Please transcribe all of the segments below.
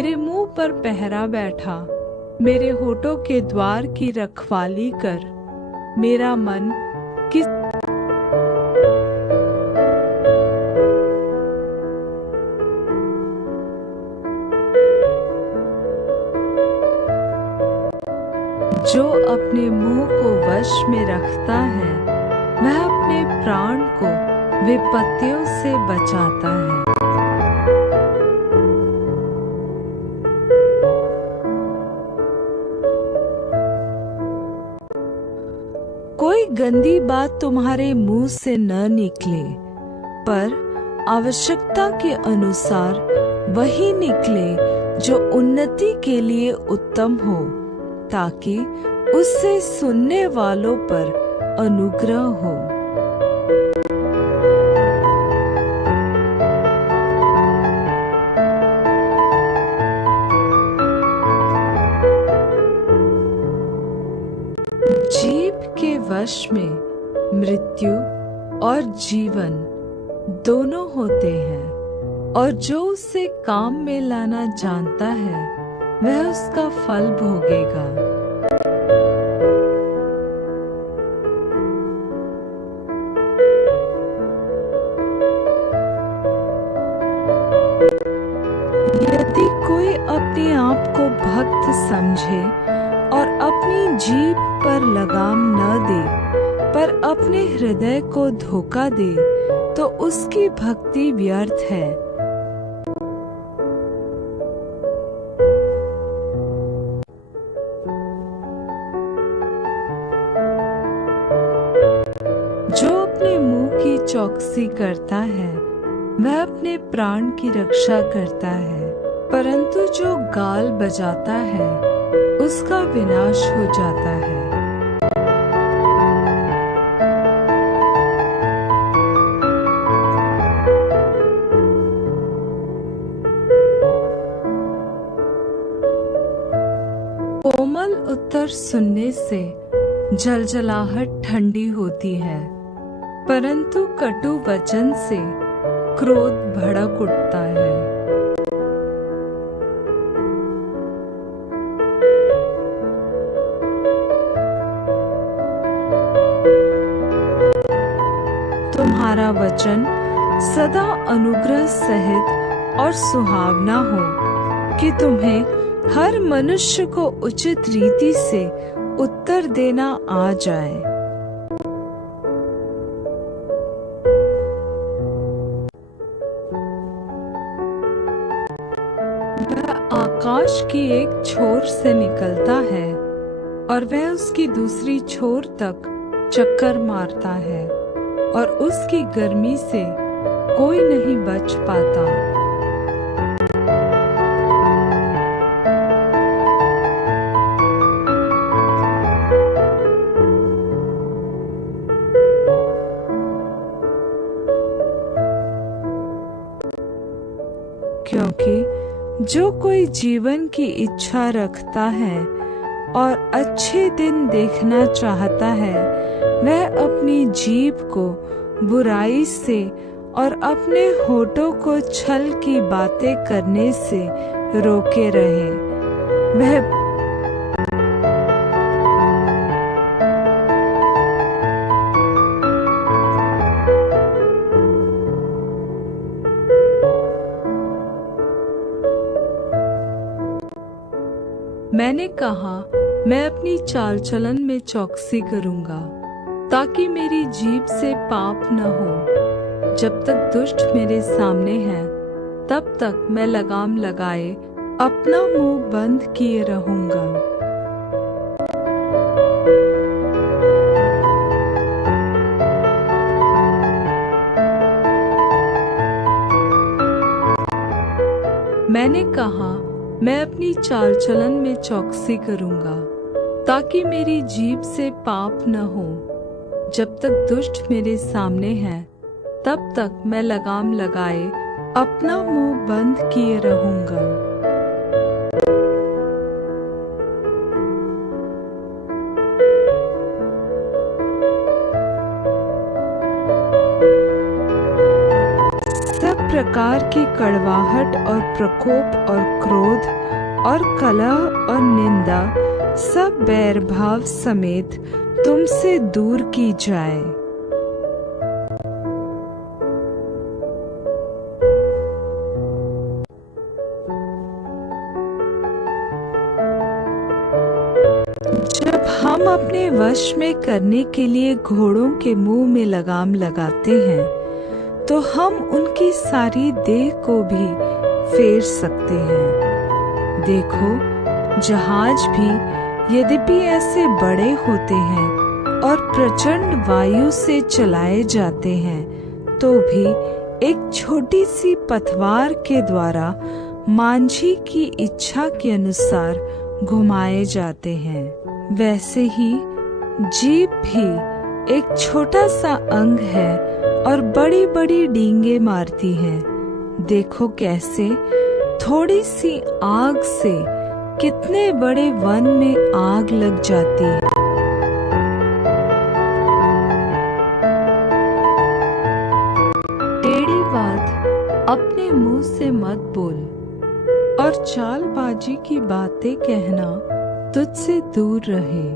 मेरे मुंह पर पहरा बैठा। मेरे होठों के द्वार की रखवाली कर। मेरा मन किस जो अपने मुंह को वश में रखता है, वह अपने प्राण को विपत्तियों से बचाता है। कोई गंदी बात तुम्हारे मुंह से न निकले, पर आवश्यकता के अनुसार वही निकले जो उन्नति के लिए उत्तम हो, ताकि उससे सुनने वालों पर अनुग्रह हो। जीभ के वश में मृत्यु और जीवन दोनों होते हैं, और जो उसे काम में लाना जानता है, वह उसका फल भोगेगा। यदि कोई अपने आप को भक्त समझे और अपनी जीभ पर लगाम न दे, पर अपने हृदय को धोखा दे, तो उसकी भक्ति व्यर्थ है। जो अपने मुंह की चौकसी करता है, वह अपने प्राण की रक्षा करता है, परंतु जो गाल बजाता है, उसका विनाश हो जाता है। कोमल उत्तर सुनने से जलजलाहट ठंडी होती है, परंतु कटु वचन से क्रोध भड़क उठता है। तुम्हारा वचन सदा अनुग्रह सहित और सुहावना हो, कि तुम्हें हर मनुष्य को उचित रीति से उत्तर देना आ जाए। वह आकाश की एक छोर से निकलता है और वह उसकी दूसरी छोर तक चक्कर मारता है, और उसकी गर्मी से कोई नहीं बच पाता। क्योंकि जो कोई जीवन की इच्छा रखता है और अच्छे दिन देखना चाहता है, वह अपनी जीभ को बुराई से और अपने होठों को छल की बातें करने से रोके रहे। वह मैंने कहा, मैं अपनी चाल चलन में चौकसी करूंगा, ताकि मेरी जीभ से पाप न हो। जब तक दुष्ट मेरे सामने है, तब तक मैं लगाम लगाए अपना मुंह बंद किए रहूंगा। मैंने कहा, मैं अपनी चाल चलन में चौकसी करूंगा, ताकि मेरी जीभ से पाप न हो। जब तक दुष्ट मेरे सामने है, तब तक मैं लगाम लगाए अपना मुंह बंद किए रहूंगा। सब प्रकार की कड़वाहट और प्रकोप और क्रोध और कलह और निंदा सब बैर भाव समेत तुमसे दूर की जाए। जब हम अपने वश में करने के लिए घोड़ों के मुंह में लगाम लगाते हैं, तो हम उनकी सारी देह को भी फेर सकते हैं। देखो, जहाज भी यद्यपि ऐसे बड़े होते हैं और प्रचंड वायु से चलाए जाते हैं, तो भी एक छोटी सी पतवार के द्वारा मांझी की इच्छा के अनुसार घुमाए जाते हैं। वैसे ही जीभ भी एक छोटा सा अंग है और बड़ी बड़ी डींगे मारती है। देखो कैसे थोड़ी सी आग से कितने बड़े वन में आग लग जाती है। टेढ़ी बात अपने मुंह से मत बोल, और चालबाजी की बातें कहना तुझसे दूर रहे।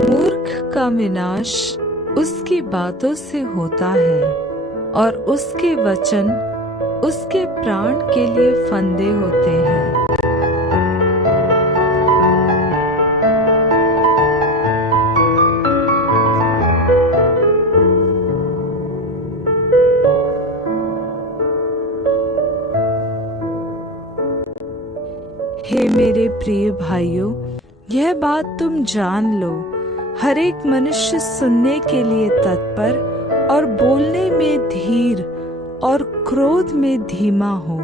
मूर्ख का विनाश उसकी बातों से होता है, और उसके वचन उसके प्राण के लिए फंदे होते हैं। हे मेरे प्रिय भाइयों, यह बात तुम जान लो, हर एक मनुष्य सुनने के लिए तत्पर और बोलने में धीर और क्रोध में धीमा हो।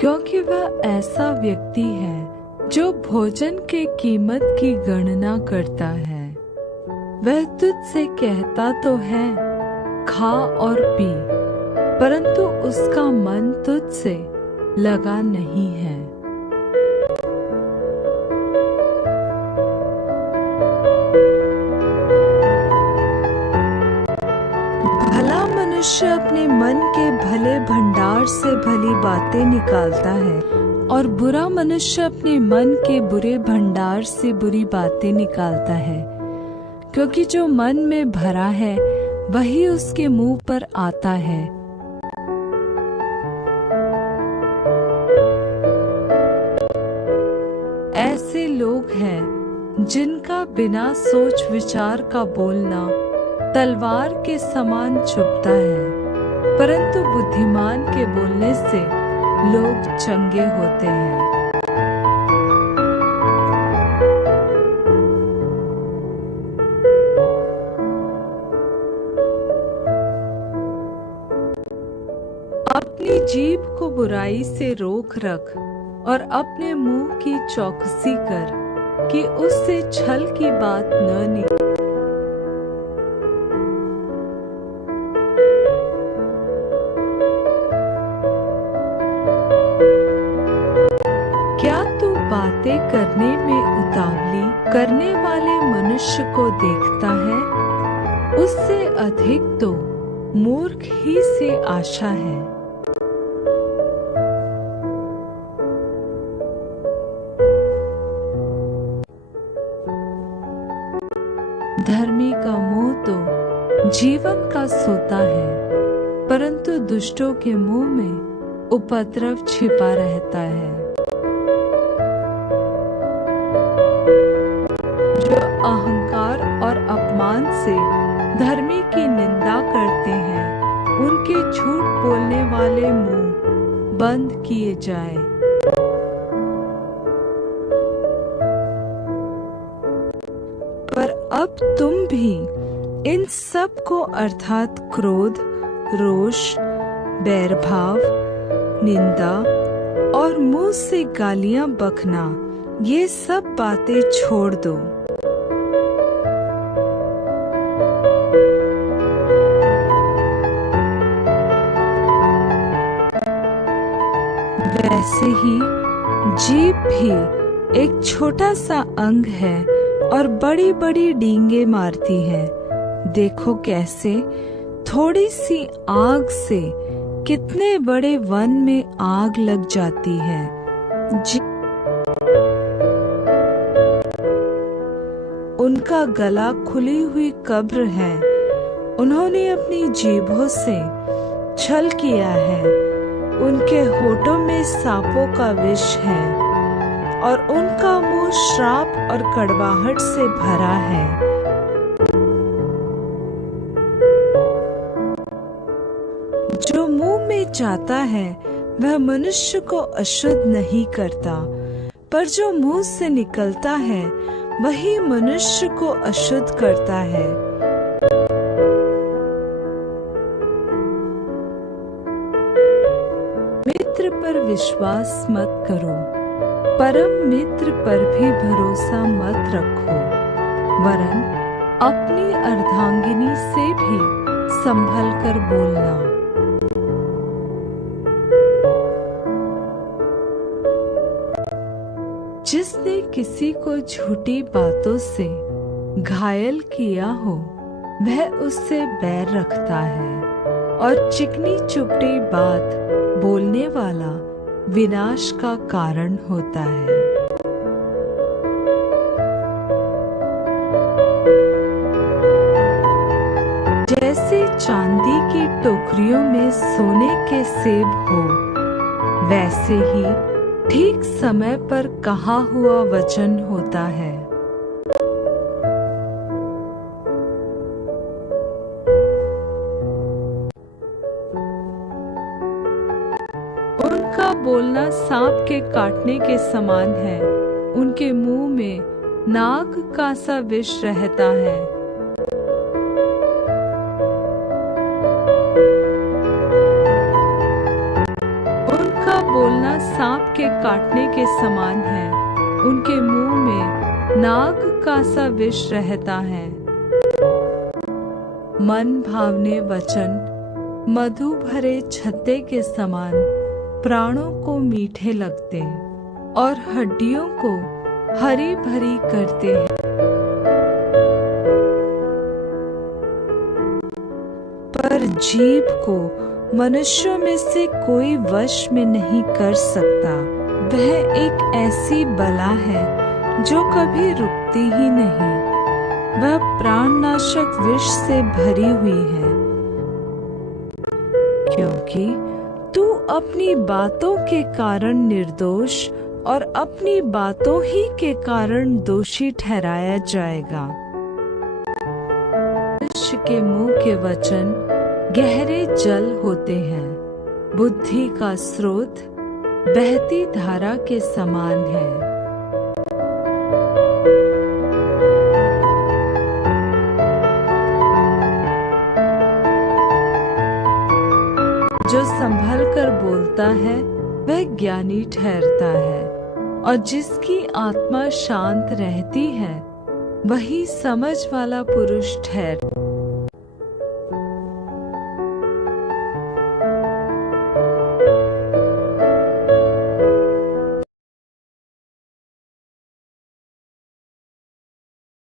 क्योंकि वह ऐसा व्यक्ति है जो भोजन के कीमत की गणना करता है। वह तुझसे कहता तो है खा और पी, परंतु उसका मन तुझसे लगा नहीं है। भला मनुष्य अपने मन के भले भंडार से भली बातें निकालता है, और बुरा मनुष्य अपने मन के बुरे भंडार से बुरी बातें निकालता है। क्योंकि जो मन में भरा है वही उसके मुंह पर आता है। ऐसे लोग हैं जिनका बिना सोच विचार का बोलना तलवार के समान चुभता है, परंतु बुद्धिमान के बोलने से लोग चंगे होते हैं। अपनी जीभ को बुराई से रोक रख और अपने मुंह की चौकसी कर कि उससे छल की बात न निकले। क्या तू बातें करने में उतावली करने वाले मनुष्य को देखता है? उससे अधिक तो मूर्ख ही से आशा है। धर्मी का मुंह तो जीवन का सोता है, परंतु दुष्टों के मुंह में उपद्रव छिपा रहता है। जो अहंकार और अपमान से धर्मी की निंदा करते हैं, उनके झूठ बोलने वाले मुंह बंद किए जाए। पर अब तुम भी इन सब को अर्थात क्रोध, रोष, बैरभाव, निंदा और मुंह से गालियां बकना, ये सब बातें छोड़ दो। वैसे ही जीभ भी एक छोटा सा अंग है और बड़ी बड़ी डींगे मारती है। देखो कैसे थोड़ी सी आग से कितने बड़े वन में आग लग जाती है। उनका गला खुली हुई कब्र है। उन्होंने अपनी जीभों से छल किया है। उनके होठों में सांपों का विष है और उनका मुंह श्राप और कड़वाहट से भरा है। जो मुंह में जाता है वह मनुष्य को अशुद्ध नहीं करता, पर जो मुंह से निकलता है वही मनुष्य को अशुद्ध करता है। मित्र पर विश्वास मत करो, परम मित्र पर भी भरोसा मत रखो, वरन अपनी अर्धांगिनी से भी संभल कर बोलना। जिसने किसी को झूठी बातों से घायल किया हो वह उससे बैर रखता है, और चिकनी चुपड़ी बात बोलने वाला विनाश का कारण होता है। जैसे चांदी की टोकरियों में सोने के सेब हो, वैसे ही ठीक समय पर कहा हुआ वचन होता है। उनका बोलना सांप के काटने के समान है। उनके मुंह में नाग का सा विष रहता है। उनका बोलना सांप के काटने के समान है। उनके मुंह में नाग का सा विष रहता है। मन भावने वचन मधु भरे छत्ते के समान प्राणों को मीठे लगते और हड्डियों को हरी भरी करते हैं। पर जीभ को मनुष्यों में से कोई वश में नहीं कर सकता। वह एक ऐसी बला है जो कभी रुकती ही नहीं। वह प्राणनाशक विष से भरी हुई है, क्योंकि तू अपनी बातों के कारण निर्दोष और अपनी बातों ही के कारण दोषी ठहराया जाएगा। मनुष्य के मुंह के वचन गहरे जल होते हैं। बुद्धि का स्रोत बहती धारा के समान है। जो संभल कर बोलता है वह ज्ञानी ठहरता है, और जिसकी आत्मा शांत रहती है वही समझ वाला पुरुष ठहरता है।